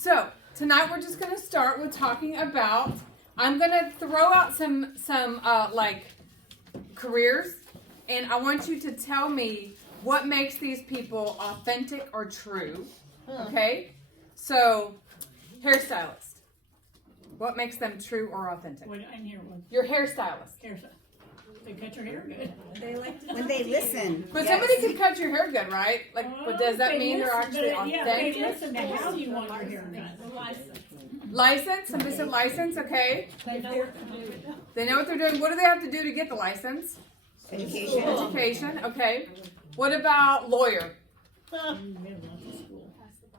So tonight we're just going to start with talking about. I'm going to throw out some careers, and I want you to tell me what makes these people authentic or true. Okay? So, hairstylist. What makes them true or authentic? Well, I'm here one. Your hairstylist. They cut your hair good. They like when they listen. But somebody can cut your hair good, right? Like, but does that mean they're actually authentic? Yeah, they listen to how you want your hair cut. License. Somebody said license. Okay. They know what to do. They know what they're doing. What do they have to do to get the license? Education. Education. Okay. What about lawyer?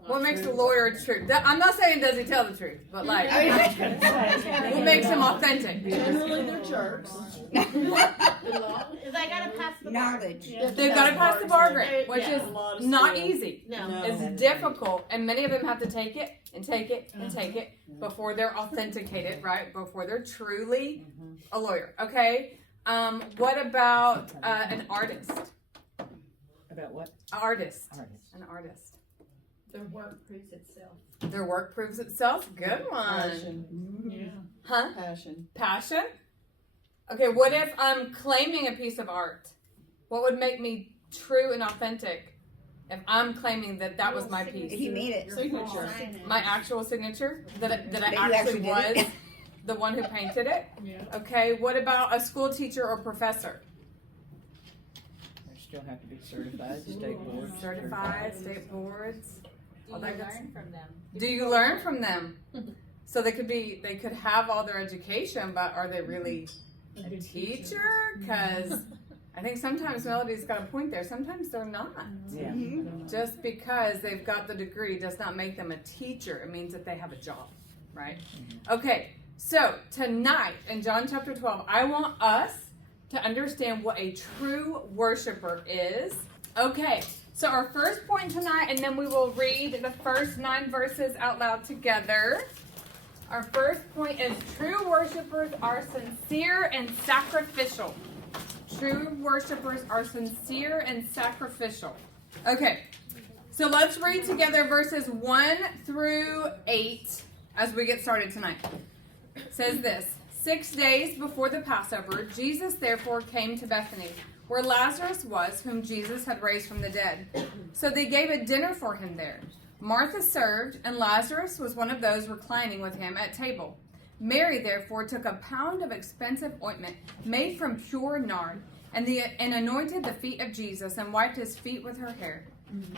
What makes a lawyer true? I'm not saying does he tell the truth, but like, what makes him authentic? Generally, they're jerks. They gotta pass the Knowledge. They've got to pass the bar grade, which is lot of not skills. easy. No. It's difficult, and many of them have to take it and take it and take it before they're authenticated, right? Before they're truly a lawyer. Okay. What about an artist? About what? Artist. An artist. Their work proves itself. Their work proves itself. Good one. Passion. Yeah. Huh? Passion. Passion? Okay, what if I'm claiming a piece of art? What would make me true and authentic if I'm claiming that was my piece? He made it. Signature. My actual signature? That I That you actually did was it. the one who painted it? Yeah. Okay, what about a school teacher or professor? They still have to be certified, state boards. Certified, state boards. Do you learn from them? Do you learn from them? So they could have all their education, but are they really a good teacher? Because I think sometimes Melody's got a point there. Sometimes they're not. Yeah. Just because they've got the degree does not make them a teacher. It means that they have a job, right? Okay, so tonight in John chapter 12, I want us to understand what a true worshiper is. Okay, so our first point tonight, and then we will read the first 9 verses out loud together. Our first point is true worshipers are sincere and sacrificial. True worshipers are sincere and sacrificial. Okay, so let's read together verses 1 through 8 as we get started tonight. It says this: 6 days before the Passover, Jesus therefore came to Bethany, where Lazarus was, whom Jesus had raised from the dead. So they gave a dinner for him there. Martha served, and Lazarus was one of those reclining with him at table. Mary therefore took a pound of expensive ointment made from pure nard, and anointed the feet of Jesus, and wiped his feet with her hair.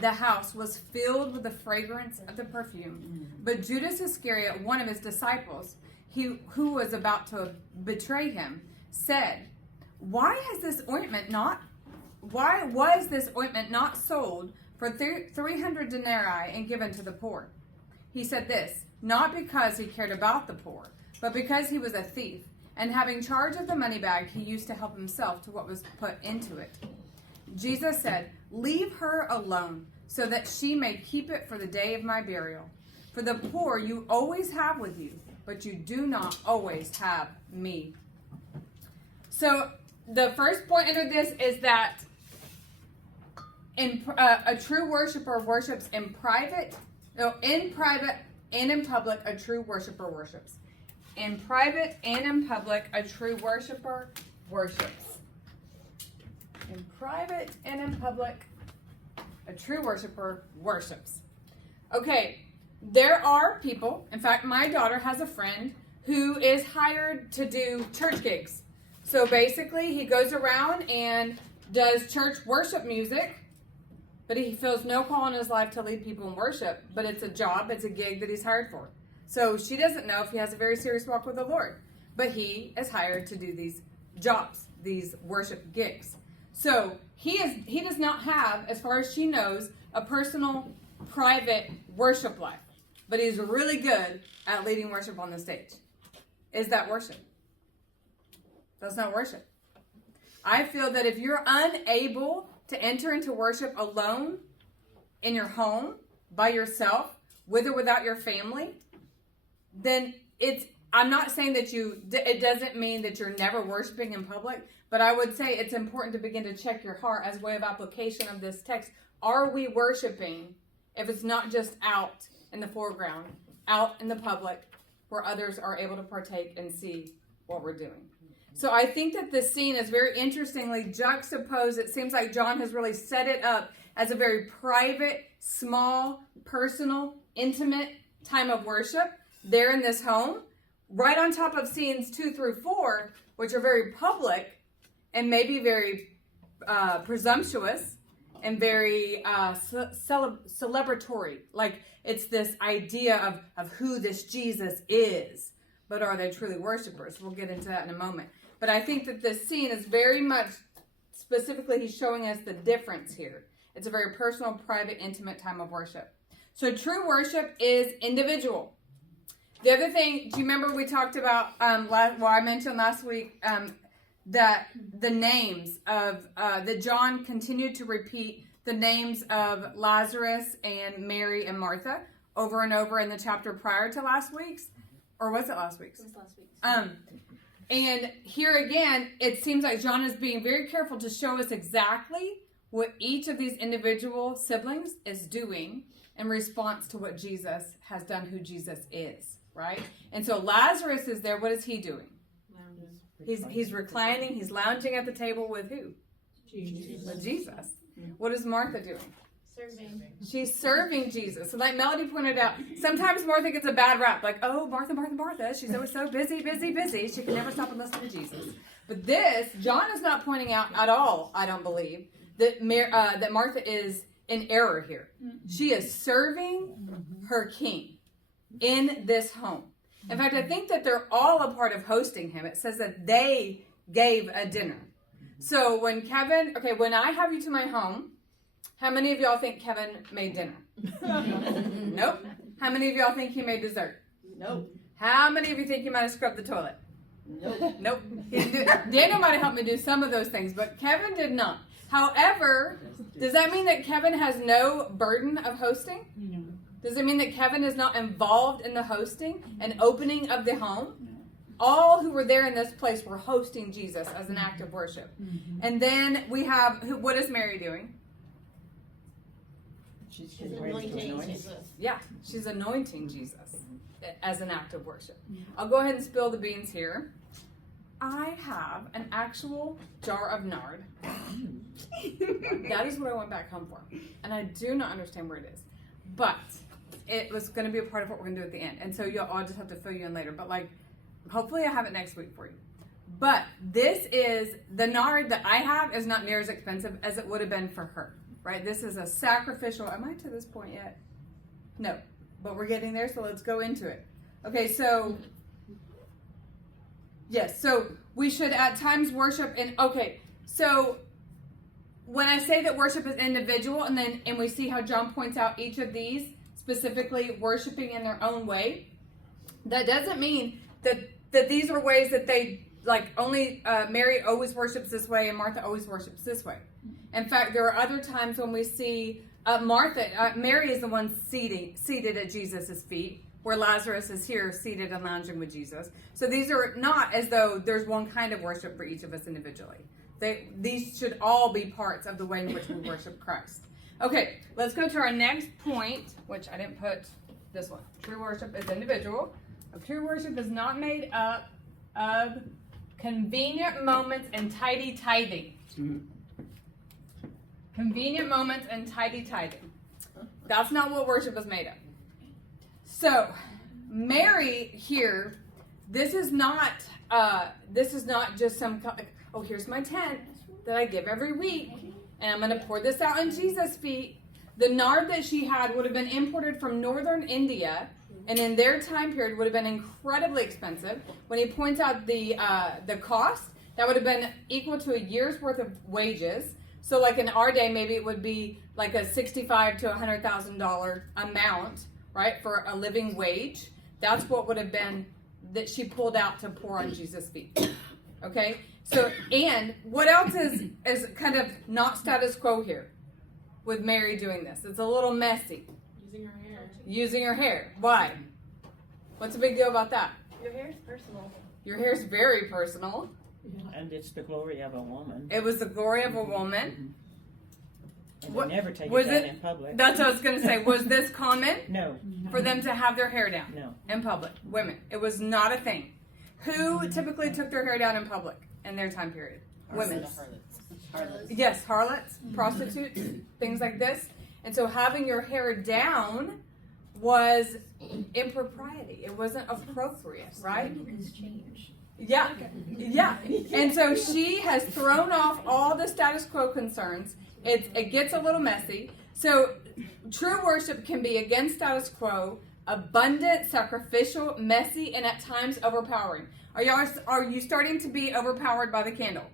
The house was filled with the fragrance of the perfume. But Judas Iscariot, one of his disciples, who was about to betray him, said, Why was this ointment not sold for 300 denarii and given to the poor? He said this, not because he cared about the poor, but because he was a thief, and having charge of the money bag, he used to help himself to what was put into it. Jesus said, Leave her alone, so that she may keep it for the day of my burial. For the poor you always have with you, but you do not always have me. So the first point under this is that a true worshiper worships in private and in public. A true worshiper worships in private and in public. A true worshiper worships in private and in public. A true worshiper worships. Okay, there are people. In fact, my daughter has a friend who is hired to do church gigs. So basically, he goes around and does church worship music, but he feels no call in his life to lead people in worship. But it's a job, it's a gig that he's hired for. So she doesn't know if he has a very serious walk with the Lord. But he is hired to do these jobs, these worship gigs. So he does not have, as far as she knows, a personal, private worship life. But he's really good at leading worship on the stage. Is that worship? That's not worship. I feel that if you're unable to enter into worship alone, in your home, by yourself, with or without your family, then I'm not saying that it doesn't mean that you're never worshiping in public, but I would say it's important to begin to check your heart as a way of application of this text. Are we worshiping if it's not just out in the foreground? out in the public where others are able to partake and see what we're doing. So I think that this scene is very interestingly juxtaposed. It seems like John has really set it up as a very private, small, personal, intimate time of worship there in this home, right on top of scenes 2 through 4, which are very public and maybe very presumptuous and very celebratory. Like it's this idea of who this Jesus is, but are they truly worshipers? We'll get into that in a moment. But I think that this scene is very much, specifically, he's showing us the difference here. It's a very personal, private, intimate time of worship. So true worship is individual. The other thing, do you remember we talked about, I mentioned last week, that the names of, that John continued to repeat the names of Lazarus and Mary and Martha over and over in the chapter prior to last week's? Or was it last week's? It was last week. And here again, it seems like John is being very careful to show us exactly what each of these individual siblings is doing in response to what Jesus has done, who Jesus is, right? And so Lazarus is there. What is he doing? He's reclining. He's lounging at the table with who? Jesus. With Jesus. What is Martha doing? Serving. She's serving Jesus. So like Melody pointed out, sometimes Martha gets a bad rap. Like, oh, Martha. She's always so busy. She can never stop and listen to Jesus. But this, John is not pointing out at all, I don't believe, that Martha is in error here. She is serving her king in this home. In fact, I think that they're all a part of hosting him. It says that they gave a dinner. So when I have you to my home, how many of y'all think Kevin made dinner? Nope. How many of y'all think he made dessert? Nope. How many of you think he might have scrubbed the toilet? Nope. Nope. Daniel might have helped me do some of those things, but Kevin did not. However, does that mean that Kevin has no burden of hosting? No. Does it mean that Kevin is not involved in the hosting and opening of the home? All who were there in this place were hosting Jesus as an act of worship. And then we have, what is Mary doing? She's anointing Jesus. Yeah, she's anointing Jesus as an act of worship. I'll go ahead and spill the beans here. I have an actual jar of nard. That is what I went back home for. And I do not understand where it is. But it was going to be a part of what we're going to do at the end. And so I'll just have to fill you in later. But hopefully I have it next week for you. But this is, the nard that I have is not near as expensive as it would have been for her. Right? This is a sacrificial. Am I to this point yet? No. But we're getting there, so let's go into it. Okay, so yes, so we should at times worship so when I say that worship is individual and we see how John points out each of these specifically worshiping in their own way, that doesn't mean that these are ways that they only Mary always worships this way and Martha always worships this way. In fact, there are other times when we see Mary is the one seated at Jesus' feet, where Lazarus is here seated and lounging with Jesus. So these are not as though there's one kind of worship for each of us individually. These should all be parts of the way in which we worship Christ. Okay, let's go to our next point, which I didn't put this one. True worship is individual. True worship is not made up of convenient moments and tidy tithing. Convenient moments and tidy tithing. That's not what worship is made of. So, Mary here, this is not just some, here's my tent that I give every week, and I'm going to pour this out on Jesus' feet. The nard that she had would have been imported from northern India, and in their time period would have been incredibly expensive. When he points out the cost, that would have been equal to a year's worth of wages. So in our day, maybe it would be like a $65,000 to $100,000 amount, right, for a living wage. That's what would have been that she pulled out to pour on Jesus' feet. Okay? So, and what else is kind of not status quo here with Mary doing this? It's a little messy. Using her hair. Why? What's the big deal about that? Your hair is personal. Your hair's very personal. And it's the glory of a woman. It was the glory of a woman. What- never take was it down it- in public. That's what I was gonna say. Was this common No, for them to have their hair down no. in public? Women. It was not a thing. Who typically took their hair down in public in their time period? Women. Yes, harlots, prostitutes, things like this. And so having your hair down was impropriety. It wasn't appropriate, right? Yeah, yeah. And so she has thrown off all the status quo concerns. It gets a little messy. So true worship can be against status quo, abundant, sacrificial, messy, and at times overpowering. Are you starting to be overpowered by the candle?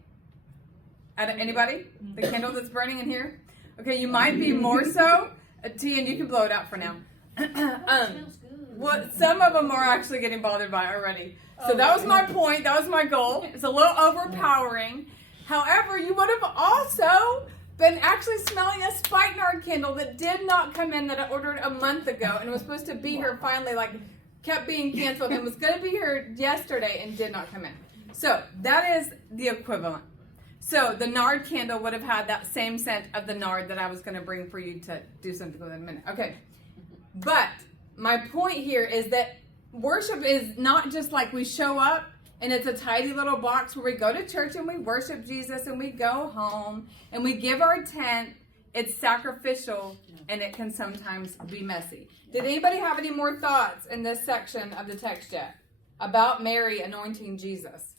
Anybody? The candle that's burning in here? Okay, you might be more so. T, and you can blow it out for now. Smells good. What some of them are actually getting bothered by already. So that was my point. That was my goal. It's a little overpowering. However, you would have also been actually smelling a spikenard candle that did not come in, that I ordered a month ago and was supposed to be here finally, like kept being canceled and was going to be here yesterday and did not come in. So that is the equivalent. So the nard candle would have had that same scent of the nard that I was going to bring for you to do something with in a minute. Okay. But my point here is that worship is not just like we show up and it's a tidy little box where we go to church and we worship Jesus and we go home and we give our tenth. It's sacrificial and it can sometimes be messy. Did anybody have any more thoughts in this section of the text yet about Mary anointing Jesus?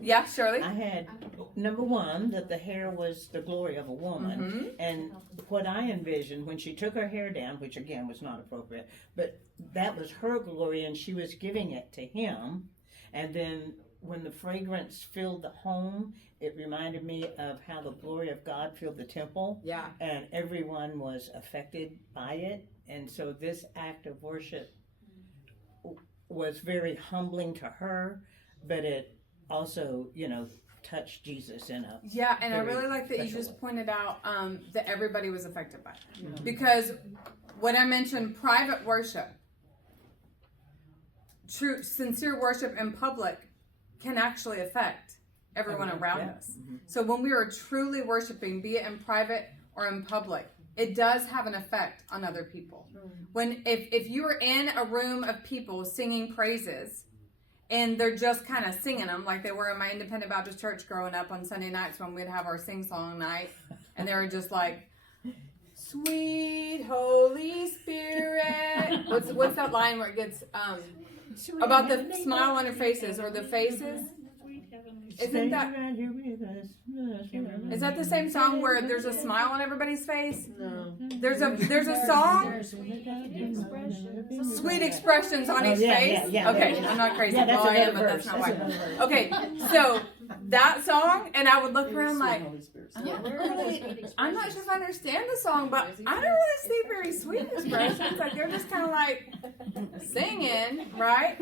Yeah, Shirley? I had, number one, that the hair was the glory of a woman. And what I envisioned when she took her hair down, which again was not appropriate, but that was her glory and she was giving it to him. And then when the fragrance filled the home, it reminded me of how the glory of God filled the temple. Yeah. And everyone was affected by it. And so this act of worship was very humbling to her, but it also, touched Jesus in a Yeah, and I very really like that you special just way. pointed out that everybody was affected by it. Because when I mentioned private worship, true, sincere worship in public can actually affect everyone around us. So when we are truly worshiping, be it in private or in public, it does have an effect on other people. When if you are in a room of people singing praises, and they're just kind of singing them like they were in my independent Baptist church growing up on Sunday nights when we'd have our sing-song night. And they were just like, sweet Holy Spirit. What's that line where it gets, about the smile on their faces or the faces? Isn't that, right here with us. is that the same song where there's a smile on everybody's face? No. There's a song, sweet expressions on each face. Yeah. Okay, I'm not crazy. Yeah, that's Well, I am, another but that's verse. not That's why. another verse. Okay, so that song, and I would look around like, I'm not sure if I understand the song, but I don't really see very sweet expressions. Like they're just kind of like singing, right?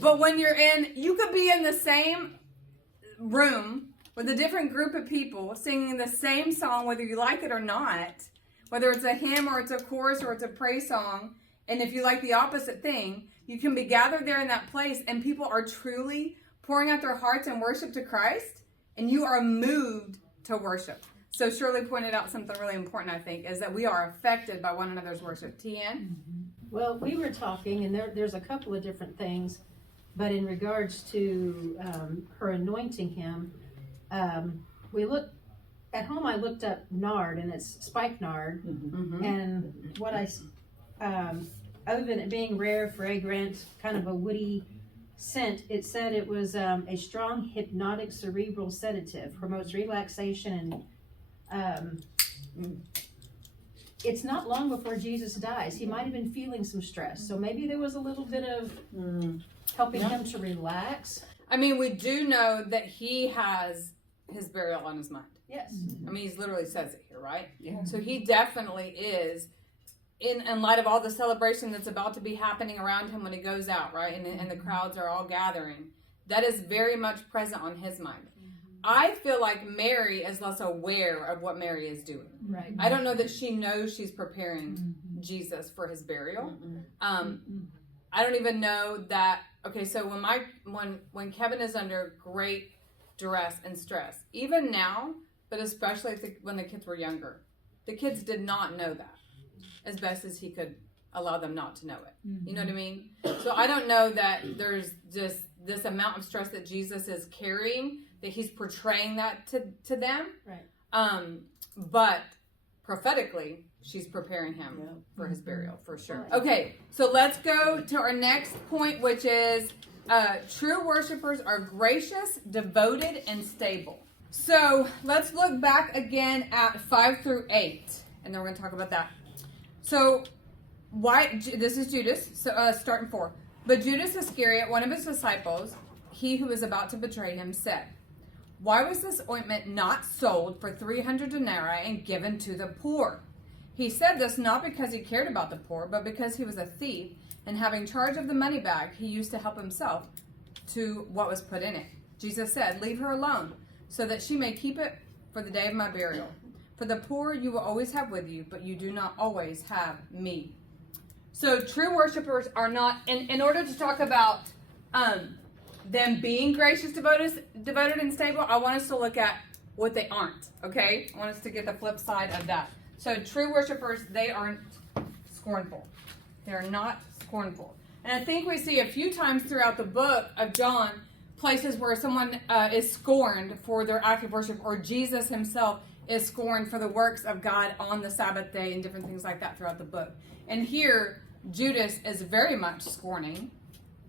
But when you could be in the same room with a different group of people singing the same song, whether you like it or not, whether it's a hymn or it's a chorus or it's a praise song, and if you like the opposite thing, you can be gathered there in that place and people are truly pouring out their hearts in worship to Christ, and you are moved to worship. So Shirley pointed out something really important, I think, is that we are affected by one another's worship. Tian? Well, we were talking, and there's a couple of different things, but in regards to her anointing him, we looked at home. I looked up nard, and it's spikenard, and what other than it being rare, fragrant, kind of a woody scent, it said it was a strong hypnotic cerebral sedative, promotes relaxation, and it's not long before Jesus dies. He might have been feeling some stress, so maybe there was a little bit of helping him to relax. I mean, we do know that he has his burial on his mind. Yes. I mean, he literally says it here, right? Yeah. So he definitely is, in light of all the celebration that's about to be happening around him when he goes out, right? And the crowds are all gathering. That is very much present on his mind. I feel like Mary is less aware of what Mary is doing. Right. I don't know that she knows she's preparing Jesus for his burial. I don't even know that. Okay, so when Kevin is under great duress and stress, even now, but especially when the kids were younger, the kids did not know that as best as he could allow them not to know it. You know what I mean? So I don't know that there's just this amount of stress that Jesus is carrying, that he's portraying that to them. Right. But prophetically, she's preparing him for his burial, for sure. Okay, so let's go to our next point, which is true worshipers are gracious, devoted, and stable. So let's look back again at 5 through 8, and then we're going to talk about that. So this is Judas, so starting 4. But Judas Iscariot, one of his disciples, he who was about to betray him, said, "Why was this ointment not sold for 300 denarii and given to the poor?" He said this not because he cared about the poor, but because he was a thief, and having charge of the money bag, he used to help himself to what was put in it. Jesus said, "Leave her alone, so that she may keep it for the day of my burial. For the poor you will always have with you, but you do not always have me." So true worshipers are not, in order to talk about them being gracious, devoted, and stable, I want us to look at what they aren't, okay? I want us to get the flip side of that. So true worshipers, they aren't scornful. They're not scornful. And I think we see a few times throughout the book of John places where someone is scorned for their act of worship, or Jesus himself is scorned for the works of God on the Sabbath day and different things like that throughout the book. And here, Judas is very much scorning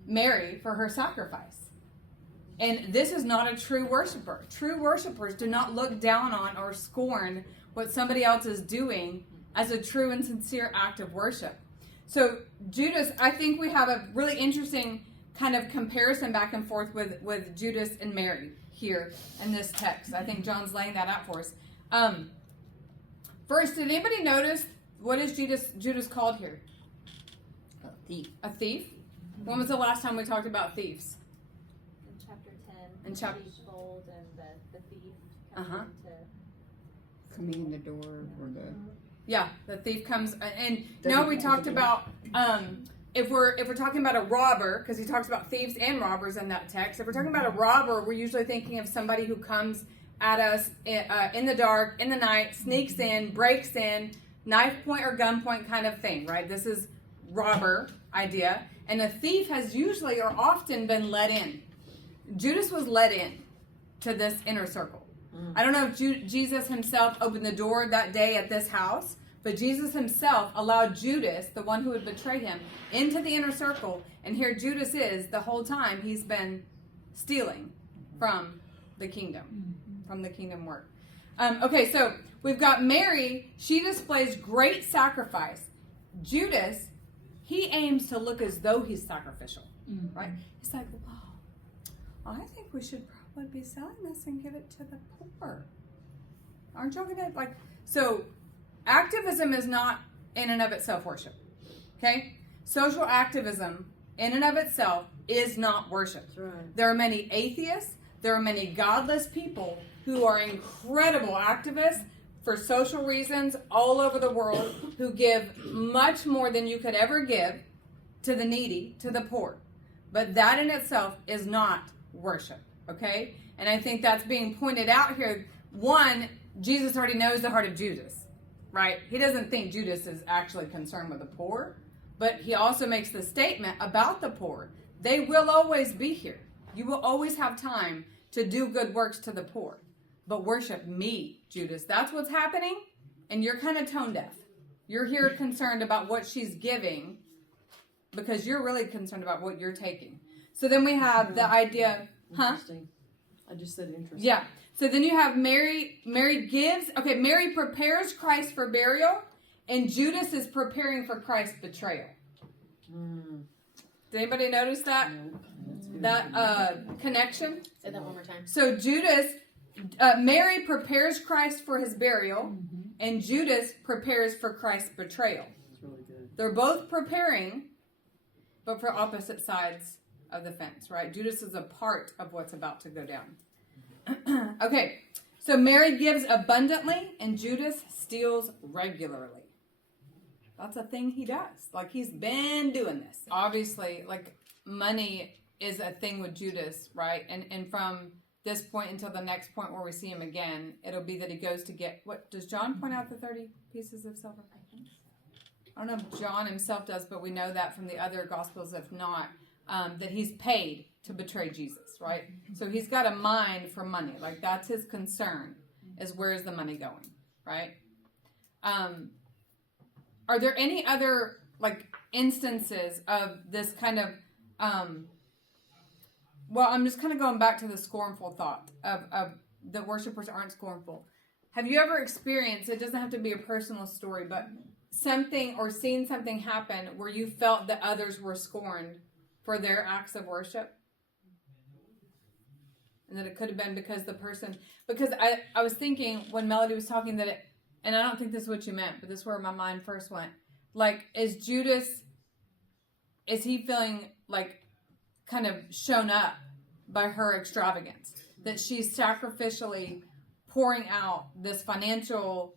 Mary for her sacrifice. And this is not a true worshiper. True worshipers do not look down on or scorn what somebody else is doing as a true and sincere act of worship. So Judas, I think we have a really interesting kind of comparison back and forth with Judas and Mary here in this text. I think John's laying that out for us. First, did anybody notice what is Judas called here? A thief. A thief? When was the last time we talked about thieves? In chapter 10, In chapter- the sheepfold and the thief Uh-huh. coming into Coming in the door or the. Yeah, the thief comes, and now we talked about if we're talking about a robber, because he talks about thieves and robbers in that text. If we're talking about a robber, we're usually thinking of somebody who comes at us in the dark, in the night, sneaks in, breaks in, knife point or gun point kind of thing, right? This is robber idea, and a thief has usually or often been let in. Judas was let in to this inner circle. I don't know if Jesus himself opened the door that day at this house, but Jesus himself allowed Judas, the one who would betray him, into the inner circle. And here Judas is the whole time he's been stealing from the kingdom, from the kingdom work. Okay, so we've got Mary. She displays great sacrifice. Judas, he aims to look as though he's sacrificial, right? He's like, wow, I think we should probably be selling this and give it to the poor. Aren't y'all gonna like? So, activism is not in and of itself worship. Okay, social activism in and of itself is not worship. That's right. There are many atheists. There are many godless people who are incredible activists for social reasons all over the world, who give much more than you could ever give to the needy, to the poor. But that in itself is not worship. Okay? And I think that's being pointed out here. One, Jesus already knows the heart of Judas, right? He doesn't think Judas is actually concerned with the poor, but he also makes the statement about the poor. They will always be here. You will always have time to do good works to the poor. But worship me, Judas. That's what's happening, and you're kind of tone deaf. You're here concerned about what she's giving because you're really concerned about what you're taking. So then we have the idea... Interesting. I just said interesting. Yeah. So then you have Mary. Mary prepares Christ for burial, and Judas is preparing for Christ's betrayal. Did anybody notice that? That connection? Say that one more time. So Mary prepares Christ for his burial, and Judas prepares for Christ's betrayal. That's really good. They're both preparing, but for opposite sides of the fence, right? Judas is a part of what's about to go down. Okay, so Mary gives abundantly, and Judas steals regularly. That's a thing he does. Like, he's been doing this. Obviously, like, money is a thing with Judas, right? And from this point until the next point where we see him again, it'll be that he goes to get, what, does John point out the 30 pieces of silver? I don't know if John himself does, but we know that from the other Gospels, if not, that he's paid to betray Jesus, right? So he's got a mind for money. Like, that's his concern, is where is the money going, right? Are there any other, like, instances of this kind of, well, I'm just kind of going back to the scornful thought of the worshipers aren't scornful. Have you ever experienced, it doesn't have to be a personal story, but something or seen something happen where you felt that others were scorned for their acts of worship? And that it could have been because I was thinking when Melody was talking that it, and I don't think this is what you meant, but this is where my mind first went. Like, is he feeling like kind of shown up by her extravagance? That she's sacrificially pouring out this financial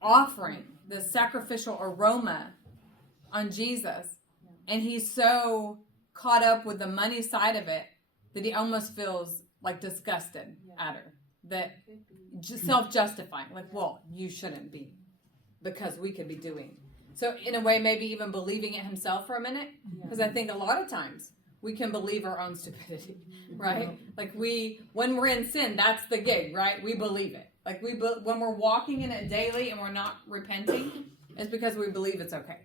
offering, this sacrificial aroma on Jesus, and he's so caught up with the money side of it that he almost feels like disgusted at her. That just self-justifying, like, well, you shouldn't be, because we could be doing. So in a way, maybe even believing it himself for a minute, because I think a lot of times we can believe our own stupidity, right? Like when we're in sin, that's the gig, right? We believe it. Like when we're walking in it daily and we're not repenting, it's because we believe it's okay.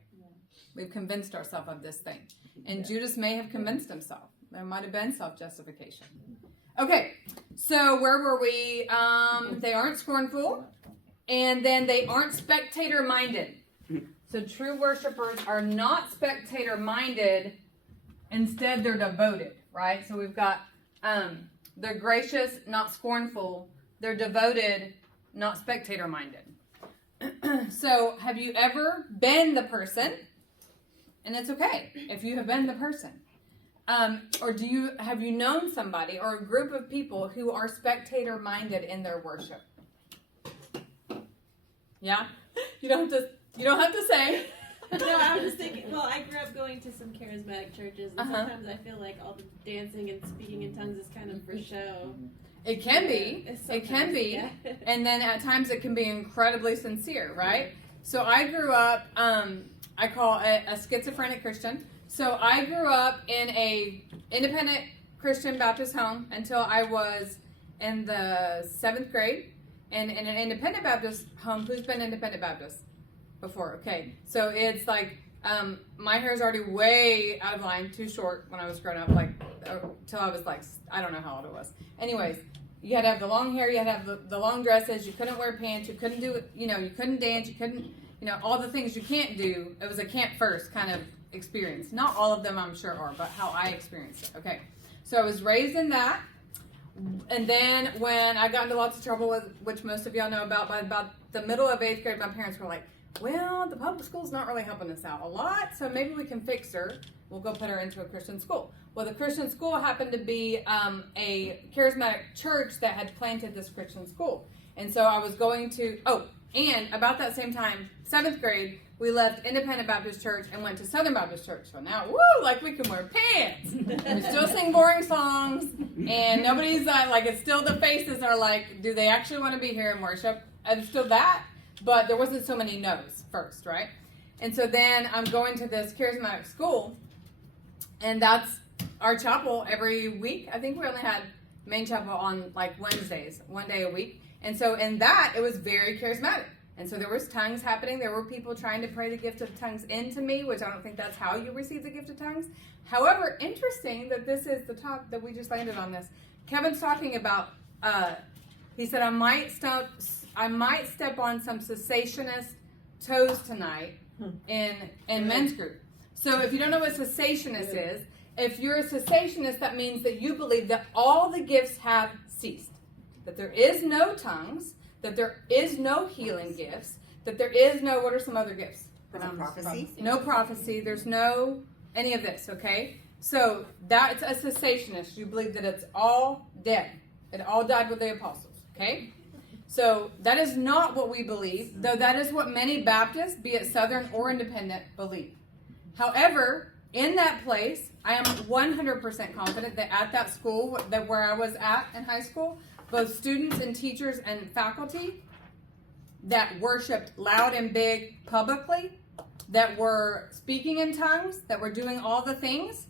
We've convinced ourselves of this thing. And Judas may have convinced himself. There might have been self-justification. Okay, so where were we? They aren't scornful, and then they aren't spectator-minded. So true worshipers are not spectator-minded. Instead, they're devoted, right? So we've got they're gracious, not scornful. They're devoted, not spectator-minded. So have you ever been the person? And it's okay if you have been the person. Or have you known somebody or a group of people who are spectator-minded in their worship? Yeah? You don't have to say. No, I was just thinking, well, I grew up going to some charismatic churches, and sometimes I feel like all the dancing and speaking in tongues is kind of for show. It can be. It can be. Yeah. And then at times it can be incredibly sincere, right? So I grew up, I call it a schizophrenic Christian. So I grew up in a independent Christian Baptist home until I was in the 7th grade. And in an independent Baptist home, who's been independent Baptist before? Okay. So it's like, my hair is already way out of line, too short when I was growing up, like, till I was like, I don't know how old it was. Anyways, you had to have the long hair, you had to have the long dresses, you couldn't wear pants, you couldn't do it, you couldn't dance, you couldn't, all the things you can't do. It was a camp first kind of experience. Not all of them, I'm sure, are, but how I experienced it. Okay. So I was raised in that. And then when I got into lots of trouble with, which most of y'all know about, by about the middle of 8th grade, my parents were like, well, the public school's not really helping us out a lot, so maybe we can fix her. We'll go put her into a Christian school. Well, the Christian school happened to be a charismatic church that had planted this Christian school. And so I was going to, and about that same time, 7th grade, we left Independent Baptist Church and went to Southern Baptist Church. So now, like we can wear pants. We still sing boring songs. And nobody's it's still the faces are like, do they actually want to be here and worship? And still that, but there wasn't so many no's first, right? And so then I'm going to this charismatic school. And that's our chapel every week. I think we only had main chapel on Wednesdays, one day a week. And so in that, it was very charismatic. And so there was tongues happening. There were people trying to pray the gift of tongues into me, which I don't think that's how you receive the gift of tongues. However, interesting that this is the top that we just landed on this. Kevin's talking about, he said, I might step on some cessationist toes tonight in men's group. So if you don't know what cessationist is, if you're a cessationist, that means that you believe that all the gifts have ceased. That there is no tongues, that there is no healing gifts, that there is no, what are some other gifts? Prophecy? No prophecy. There's no any of this, okay? So that's a cessationist. You believe that it's all dead. It all died with the apostles, okay? So that is not what we believe, though that is what many Baptists, be it Southern or Independent, believe. However, in that place, I am 100% confident that at that school, that where I was at in high school, both students and teachers and faculty that worshiped loud and big publicly, that were speaking in tongues, that were doing all the things,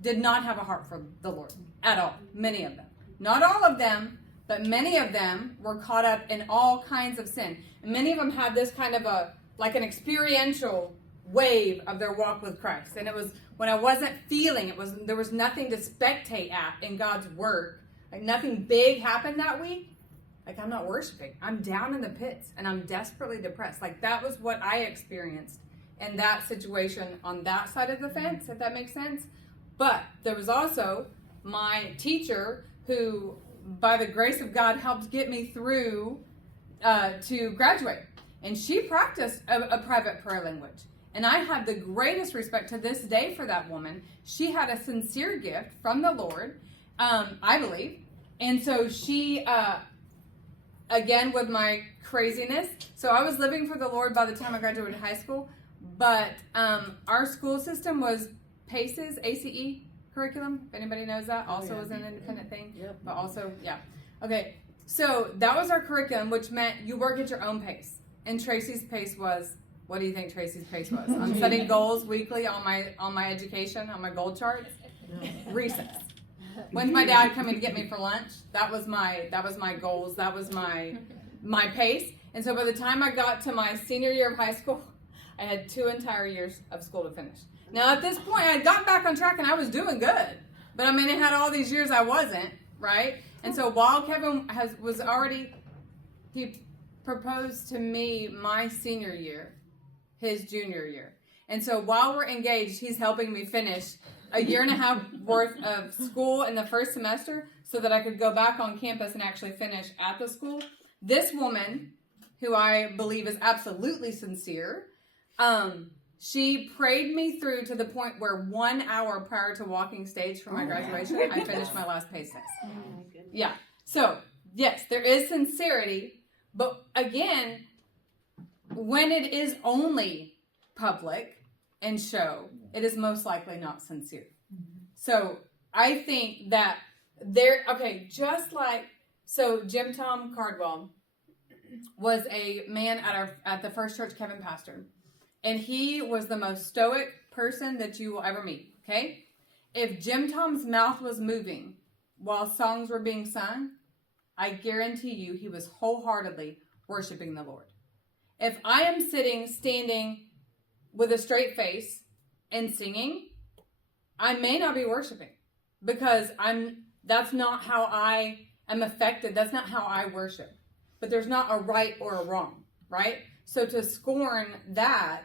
did not have a heart for the Lord at all. Many of them. Not all of them, but many of them were caught up in all kinds of sin. And many of them had this kind of like an experiential wave of their walk with Christ. And it was when I wasn't feeling, there was nothing to spectate at in God's work. Like nothing big happened that week. Like I'm not worshiping. I'm down in the pits and I'm desperately depressed. Like that was what I experienced in that situation on that side of the fence, if that makes sense. But there was also my teacher who, by the grace of God, helped get me through to graduate. And she practiced a private prayer language. And I have the greatest respect to this day for that woman. She had a sincere gift from the Lord, I believe. And so she, again, with my craziness, so I was living for the Lord by the time I graduated high school. But our school system was PACES, ACE curriculum, if anybody knows that, also was an independent thing. Yep. But also, yeah. Okay, so that was our curriculum, which meant you work at your own pace. And Tracy's pace was, what do you think Tracy's pace was? I'm setting goals weekly on my education, on my goal charts. Recess. When's my dad coming to get me for lunch? That was my goals. That was my pace. And so by the time I got to my senior year of high school, I had 2 entire years of school to finish. Now at this point, I had gotten back on track and I was doing good. But I mean, it had all these years I wasn't, right? And so while Kevin he proposed to me my senior year, his junior year. And so while we're engaged, he's helping me finish a year and a half worth of school in the first semester so that I could go back on campus and actually finish at the school. This woman, who I believe is absolutely sincere, she prayed me through to the point where 1 hour prior to walking stage for my graduation, I finished my last pace test. Oh my goodness. Yeah. So, yes, there is sincerity, but again, when it is only public and show, it is most likely not sincere. So, I think that Jim Tom Cardwell was a man at the First Church Kevin pastored. And he was the most stoic person that you will ever meet, okay? If Jim Tom's mouth was moving while songs were being sung, I guarantee you he was wholeheartedly worshiping the Lord. If I am standing with a straight face and singing, I may not be worshiping because that's not how I am affected. That's not how I worship. But there's not a right or a wrong, right? So to scorn that,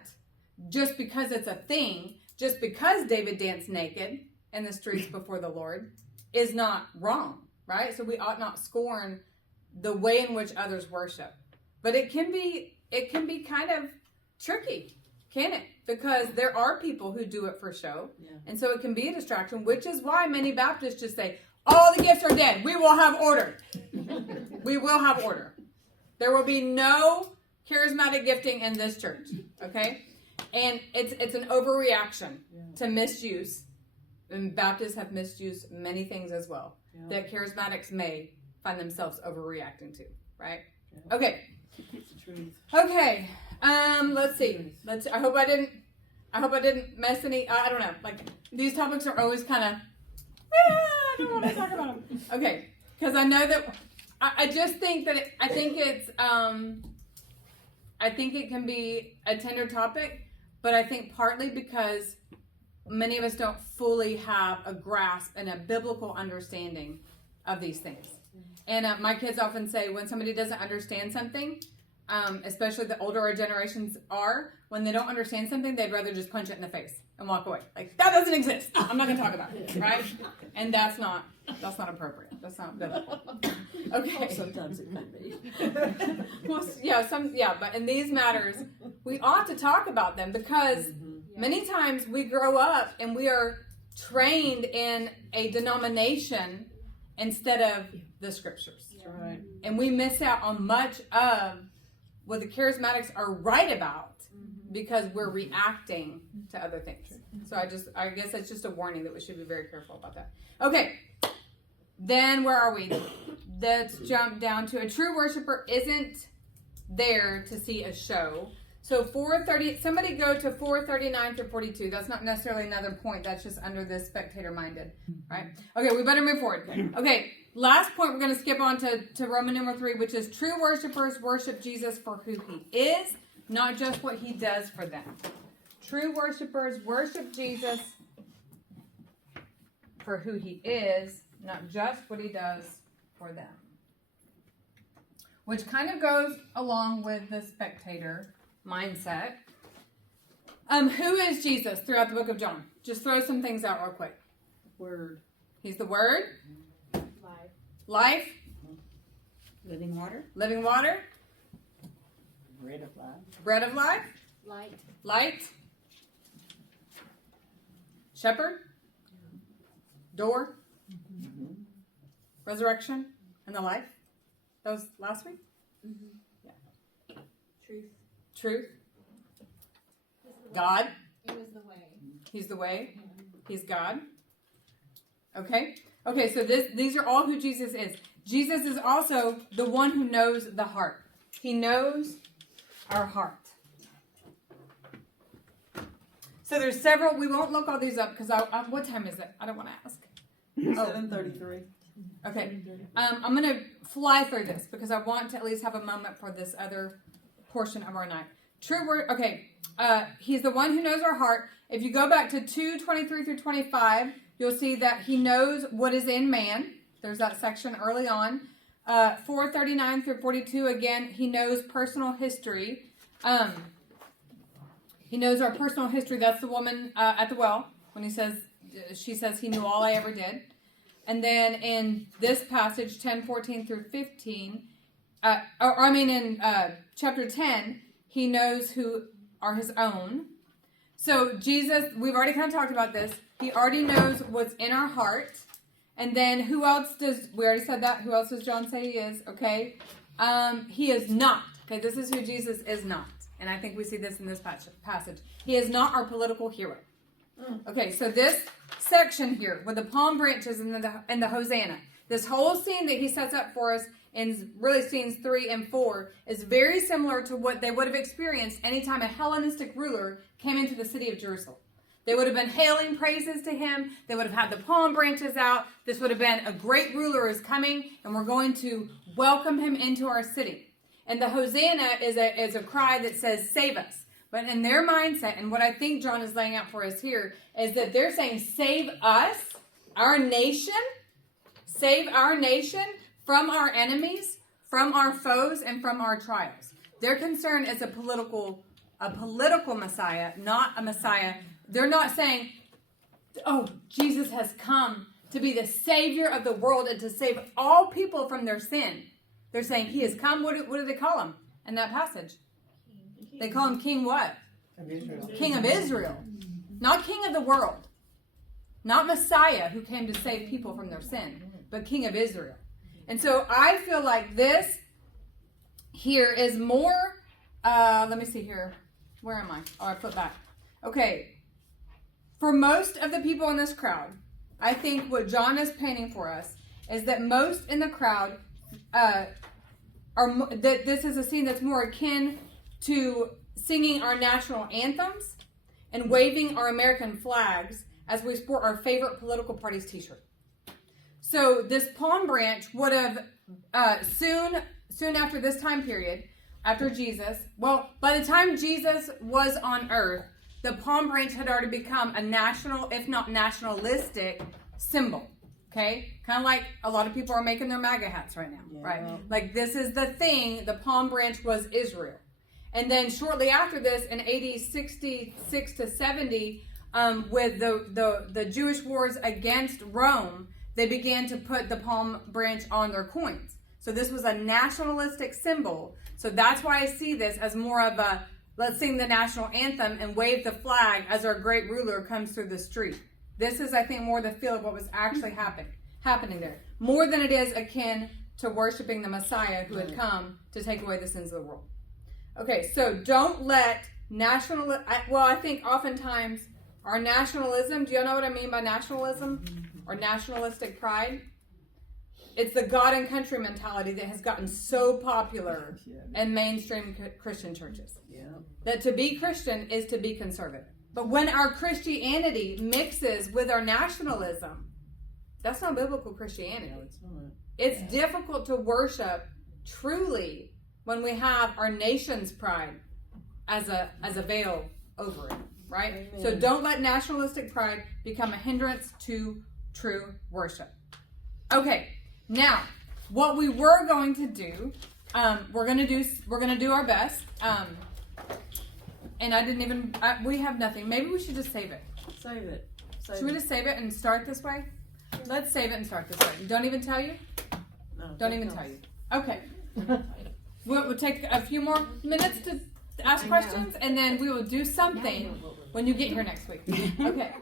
just because it's a thing, just because David danced naked in the streets before the Lord, is not wrong, right? So we ought not scorn the way in which others worship. But it can be kind of tricky, can it? Because there are people who do it for show. Yeah. And so it can be a distraction, which is why many Baptists just say, all the gifts are dead. We will have order. We will have order. There will be no charismatic gifting in this church, okay? And it's an overreaction to misuse. And Baptists have misused many things as well that charismatics may find themselves overreacting to, right? Yeah. Okay. It's the truth. Okay. Let's see. I hope I didn't mess any. I don't know. Like these topics are always kind of. I don't want to talk about them. Okay, because I know that I just think that I think it can be a tender topic, but I think partly because many of us don't fully have a grasp and a biblical understanding of these things. And my kids often say when somebody doesn't understand something, especially the older our generations are, when they don't understand something, they'd rather just punch it in the face and walk away. Like, that doesn't exist. I'm not going to talk about it, right? And that's not appropriate. That's not biblical. Okay. Oh, sometimes it can be. Well, but in these matters, we ought to talk about them because many times we grow up and we are trained in a denomination instead of the scriptures. That's right. And we miss out on much of what the charismatics are right about because we're reacting to other things. So I guess that's just a warning that we should be very careful about that. Okay. Then where are we? Let's jump down to a true worshiper isn't there to see a show. So 430, somebody go to 439 through 42. That's not necessarily another point. That's just under this spectator minded, right? Okay, we better move forward. Okay, last point we're going to skip on to Roman numeral 3, which is true worshipers worship Jesus for who he is, not just what he does for them. True worshipers worship Jesus for who he is, not just what he does for them. Which kind of goes along with the spectator mindset. Who is Jesus throughout the book of John? Just throw some things out real quick. Word. He's the Word. Life. Life. Living water. Living water. Bread of life. Bread of life. Light. Light. Shepherd. Door. Resurrection. And the life. That was last week? Truth. Truth. God. He was the way. He's the way. He's God. Okay. Okay, so these are all who Jesus is. Jesus is also the one who knows the heart. He knows our heart. So there's several. We won't look all these up because what time is it? I don't want to ask. 7:33. Okay. I'm going to fly through this because I want to at least have a moment for this other portion of our night. True word. Okay. He's the one who knows our heart. If you go back to 2:23 through 25, you'll see that he knows what is in man. There's that section early on. 4:39 through 42, again, he knows personal history. He knows our personal history. That's the woman at the well when she says he knew all I ever did. And then in this passage, 10:14 through 15, in chapter 10, he knows who are his own. So Jesus, we've already kind of talked about this. He already knows what's in our heart. And then we already said that. Who else does John say he is? Okay. He is not. Okay, this is who Jesus is not. And I think we see this in this passage. He is not our political hero. Okay, so this section here with the palm branches and the Hosanna, this whole scene that he sets up for us in really scenes 3 and 4 is very similar to what they would have experienced anytime a Hellenistic ruler came into the city of Jerusalem. They would have been hailing praises to him. They would have had the palm branches out. This would have been a great ruler is coming, and we're going to welcome him into our city. And the Hosanna is a cry that says, save us. But in their mindset, and what I think John is laying out for us here, is that they're saying, save us, our nation, save our nation from our enemies, from our foes, and from our trials. Their concern is a political Messiah, not a Messiah. They're not saying, oh, Jesus has come to be the Savior of the world and to save all people from their sin. They're saying he has come. What do they call him in that passage? They call him King what? Of Israel. King of Israel. Not King of the world. Not Messiah who came to save people from their sin, but King of Israel. And so I feel like this here is more, let me see here. Where am I? Oh, I put back. Okay. For most of the people in this crowd, I think what John is painting for us is that most in the crowd that this is a scene that's more akin to singing our national anthems and waving our American flags as we sport our favorite political party's t-shirt. So this palm branch would have soon after this time period, after Jesus, well, by the time Jesus was on earth, the palm branch had already become a national, if not nationalistic, symbol. Okay? Kind of like a lot of people are making their MAGA hats right now, right? Like this is the thing, the palm branch was Israel. And then shortly after this, in AD 66 to 70, with the Jewish wars against Rome, they began to put the palm branch on their coins. So this was a nationalistic symbol. So that's why I see this as more of a, let's sing the national anthem and wave the flag as our great ruler comes through the street. This is, I think, more the feel of what was actually happening there. More than it is akin to worshiping the Messiah who had come to take away the sins of the world. Okay, so don't let I think oftentimes our nationalism, do you know what I mean by nationalism? Or nationalistic pride? It's the God and country mentality that has gotten so popular in mainstream Christian churches. Yeah. That to be Christian is to be conservative. But when our Christianity mixes with our nationalism, that's not biblical Christianity. No, it's not. It's difficult to worship truly when we have our nation's pride as a veil over it, right? Amen. So don't let nationalistic pride become a hindrance to true worship. Okay, now what we were going to do, we're gonna do our best. And we have nothing. Maybe we should just save it. Save it. Should we just save it and start this way? Let's save it and start this way. Don't even tell you? No, Don't even tell you. Okay. We'll take a few more minutes to ask questions, and then we will do something when you get here next week. Okay.